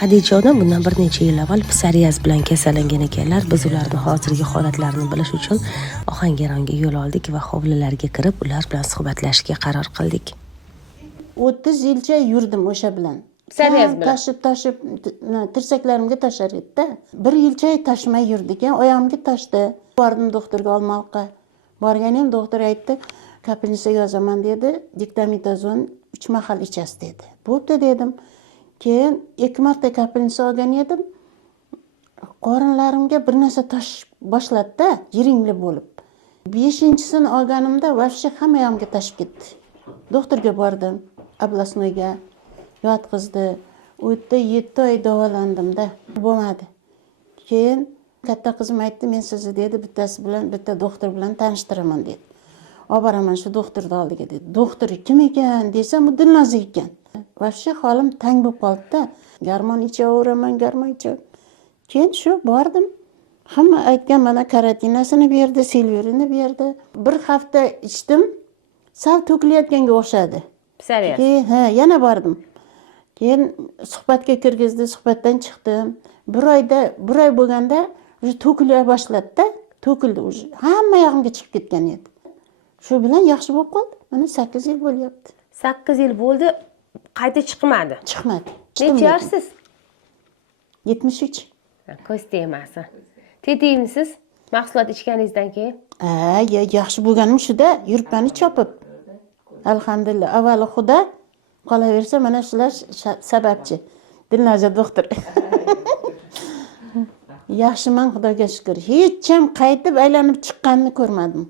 Hadicha bundan bir necha yil avval psoriaz bilan kasallangan ekanlar. Biz ularning hozirgi holatlarini bilish uchun Ohangaronga yo'l oldik va hovlilarga kirib, ular bilan suhbatlashishga qaror qildik. 30 yilcha yurdim o'sha bilan. Psoriaz bilan tashib tirsaklarimga tashar edi-da. 1 yilcha tashmay yurdik. Oyog'imga tashdi. Bordim doktorga Olmaliqqa. Borganim doktor aytdi, kapelnisa yozaman dedi. Diktametazon 3 mahal ichasiz dedi. Bo'pti dedim. Keyin 2 marta kapelnisa olgan edim. Qorinlarimga bir narsa tosh boshladi-da, yiringli bo'lib. 5-sini olganimda vafsha hamma yog'imga tashib ketdi. Doktorga bordim, oblastnoyga yotqizdi. U yerda 7 oy davolandim-da, bo'lmadi. Keyin katta qizim aytdi, men sizni dedi, bitta doktor bilan tanishtiraman dedi. Olib boraman shu doktorni oldiga dedi. Doktor kim ekan desam, u Dilnoza ekan. Vafsha holim tang bo'lib qoldi-da. Garmon ichaveraman, garmon ichaver. Keyin shu bordim. Hamma aytgan mana karatinasini berdi, silverini berdi. Bir hafta ichdim. Sal to'kilayotganga o'xshadi. Psoriaz. Yana bordim. Keyin suhbatga kirgizdi, suhbatdan chiqdim. Bir oy bo'lganda to'kila boshladi-da, to'kildi уже. Hamma yog'imga chiqib ketgan edi. Shu bilan yaxshi bo'lib qoldi. Mana 8 yil bo'lyapti. 8 yil bo'ldi, qayta chiqmadi. Chiqmadi. Necha yoshsiz? 73. Ko'z tegmasin. Tetimisiz mahsulot ichganingizdan keyin? Yaxshi bo'lganim shuda, yurpani chopib. Alhamdulillah, avvalo Xudo, qolaversa mana shular sababchi. Dilnoza doktor. Yaxshiman, Xudoga shukr. Hech ham qaytib aylanib chiqqanini ko'rmadim.